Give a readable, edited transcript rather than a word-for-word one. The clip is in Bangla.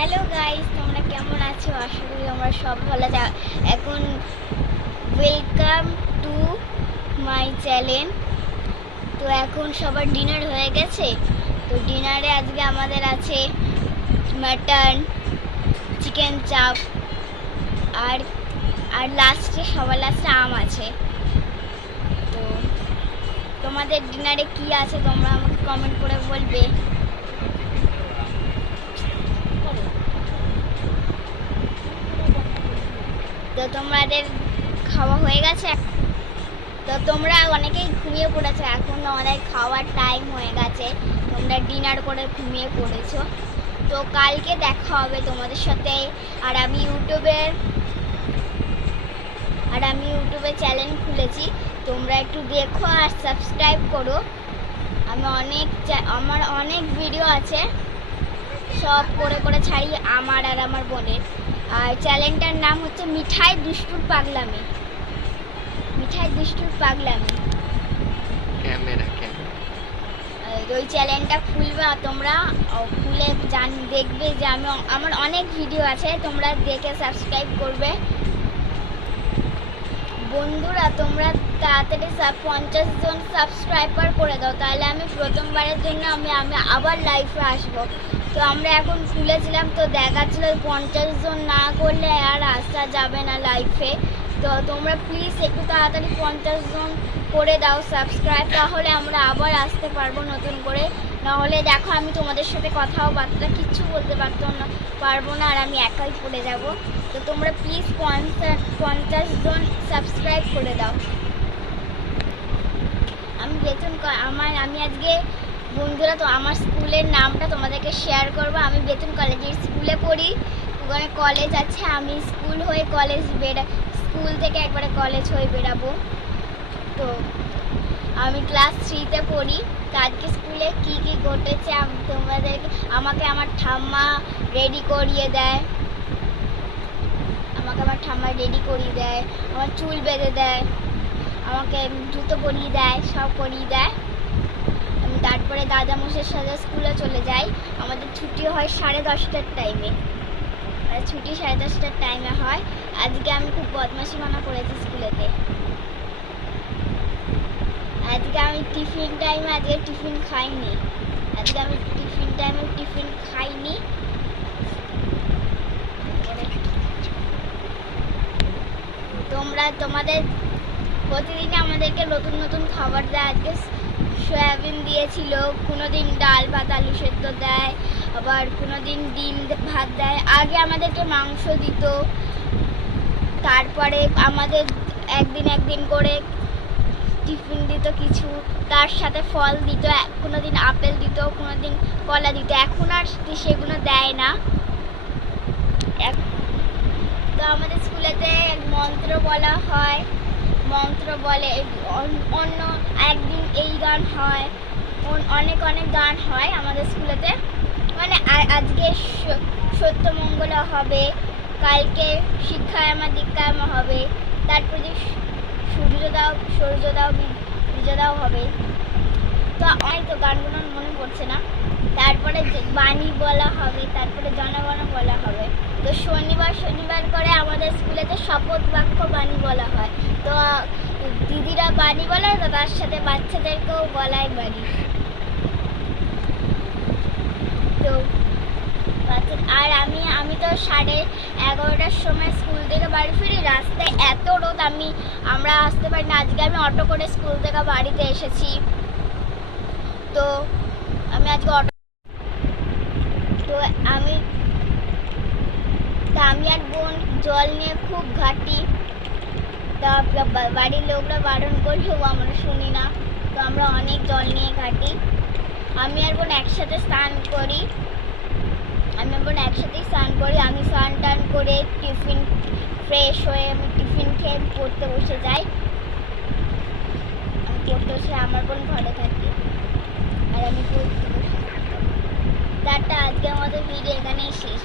হ্যালো গাইস, তোমরা কেমন আছো? আশা করি আমরা সব ভালো আছি। এখন ওয়েলকাম টু মাই চ্যানেল। তো এখন সবার ডিনার হয়ে গেছে। তো ডিনারে আজকে আমাদের আছে মাটন, চিকেন চাপ আর আর লাস্টে সবার লাস্টে আম আছে। তো তোমাদের ডিনারে কি আছে তোমরা আমাকে কমেন্ট করে বলবে। তো তোমাদের খাওয়া হয়ে গেছে? তো তোমরা অনেকেই ঘুমিয়ে পড়েছো, এখন আমাদের খাওয়ার টাইম হয়ে গেছে। তোমরা ডিনার করে ঘুমিয়ে পড়েছো। তো কালকে দেখা হবে তোমাদের সাথে। আর আমি ইউটিউবে চ্যানেল খুলেছি, তোমরা একটু দেখো আর সাবস্ক্রাইব করো। আমার অনেক ভিডিও আছে, সব করে ছাড়ি আমার আর আমার বোনের। আর চ্যানেলটার নাম হচ্ছে মিঠাই দুষ্টুর পাগলামি। ওই চ্যানেলটা খুলবে তোমরা, খুলে দেখবে যে আমার অনেক ভিডিও আছে, তোমরা দেখে সাবস্ক্রাইব করবে। বন্ধুরা তোমরা তাড়াতাড়ি 50 জন সাবস্ক্রাইবার করে দাও, তাহলে আমি প্রথমবারের জন্য আমি আবার লাইভে আসবো। তো আমরা এখন খুলেছিলাম, তো দেখাচ্ছিল 50 জন না করলে আর আসা যাবে না লাইভে। তো তোমরা প্লিজ একটু তাড়াতাড়ি 50 জন করে দাও সাবস্ক্রাইব, তাহলে আমরা আবার আসতে পারবো নতুন করে। নাহলে দেখো আমি তোমাদের সাথে কথাও বার্তা কিচ্ছু বলতে পারবো না, আর আমি একাই পড়ে যাব। তো তোমরা প্লিজ 50 জন সাবস্ক্রাইব করে দাও। আমি আজকে বন্ধুরা তো আমার স্কুলের নামটা তোমাদেরকে শেয়ার করব। আমি বেতন কলেজের স্কুলে পড়ি, ওখানে কলেজ আছে। আমি স্কুল থেকে একবারে কলেজ হয়ে বেরাবো। তো আমি ক্লাস 3-তে পড়ি। তো আজকে স্কুলে কি ঘটেছে আমাকে আমার ঠাম্মা রেডি করিয়ে দেয়। আমার চুল বেঁধে দেয়, আমাকে জুতো পরিয়ে দেয়, সব পরিয়ে দেয়। আমি তারপরে দাদামশাইয়ের সাথে স্কুলে চলে যাই। আমাদের ছুটি হয় 10:30টার টাইমে, ছুটি 10:30টার টাইমে হয়। আজকে আমি খুব বদমাশি মানা করেছি স্কুলেতে। আজকে আমি টিফিন টাইমে টিফিন খাইনি। তোমাদের প্রতিদিন আমাদেরকে নতুন নতুন খাবার দেয়। আজকে সয়াবিন দিয়েছিল, কোনোদিন ডাল ভাত আলু সেদ্ধ দেয়, আবার কোনোদিন ডিম ভাত দেয়। আগে আমাদেরকে মাংস দিত, তারপরে আমাদের একদিন করে টিফিন দিত কিছু, তার সাথে ফল দিত। কোনোদিন আপেল দিত, কোনোদিন কলা দিত। এখন আর সেগুলো দেয় না। তো আমাদের স্কুলেতে মন্ত্র বলা হয়, অন্য একদিন এই গান হয়, অনেক গান হয় আমাদের স্কুলেতে। মানে আজকে সত্যমঙ্গলা হবে, কালকে শিক্ষায়ামা দীক্ষায়ামা হবে, তারপরে সূর্যোদয় হবে। তো তো গানগুলো মনে পড়ছে না। তারপরে বাণী বলা হবে, তারপরে জনগণ বলা হবে। তো শনিবার করে আমাদের স্কুলেতে শপথ বাক্য বাণী বলা হয়। তো দিদিরা বাণী বলে, তো তার সাথে বাচ্চাদেরকেও বলায় বাণী। তো আর আমি তো 11:30টার সময় স্কুল থেকে বাড়ি ফিরি। রাস্তায় এত রোদ, আমরা আসতে পারি না। আজকে আমি অটো করে স্কুল থেকে বাড়িতে এসেছি। তো আমি আজকে আমি আর বোন জল নিয়ে খুব ঘাটি। তা বাড়ির লোকরা বারণ করলেও আমরা শুনি না। তো আমরা অনেক জল নিয়ে ঘাটি। আমি আর বোন একসাথে স্নান করি। আমি স্নান টান করে টিফিন ফ্রেশ হয়ে আমি টিফিন খেয়ে পড়তে বসে যাই। আমার বোন ঘরে থাকি আর আমি পড়তে বসে। আজকে আমাদের ভিডিও এখানেই শেষ।